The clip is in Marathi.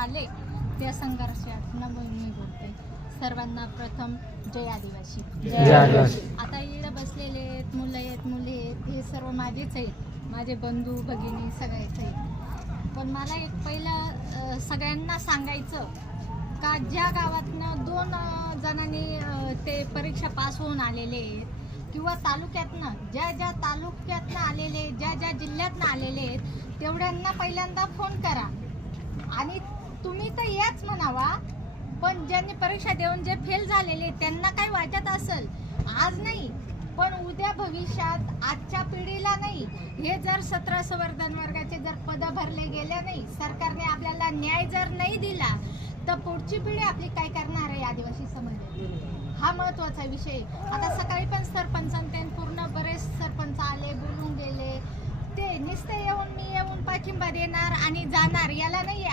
आले त्या संघर्षातनं मी बोलते सर्वांना प्रथम जय आदिवासी. जय आदिवासी. आता इकडे बसलेले आहेत मुलं आहेत मुली आहेत हे सर्व माझेच आहेत. माझे बंधू भगिनी सगळेच आहेत. पण मला एक पहिलं सगळ्यांना सांगायचं का ज्या गावातनं दोन जणांनी ते परीक्षा पास होऊन आलेले आहेत किंवा तालुक्यातनं ज्या ज्या तालुक्यातनं आलेले ज्या ज्या जिल्ह्यातनं आलेले आहेत तेवढ्यांना पहिल्यांदा फोन करा. आणि तर याच म्हणावा. पण ज्यांनी परीक्षा देऊन जे फेल झालेले त्यांना काय वाटत असेल? आज नाही पण उद्या भविष्यात आजच्या पिढीला नाही. हे जर सतरा संवर्धन वर्गाचे जर पद भरले गेले नाही सरकारने आपल्याला न्याय जर नाही दिला तर पुढची पिढी आपली काय करणार आहे आदिवासी समाज हा महत्त्वाचा विषय आता सकाळी पण सरपंच ते पूर्ण बरेच सरपंच आले बोलून गेले. ते नुसते येऊन मी येऊन पाठिंबा देणार आणि जाणार याला नाही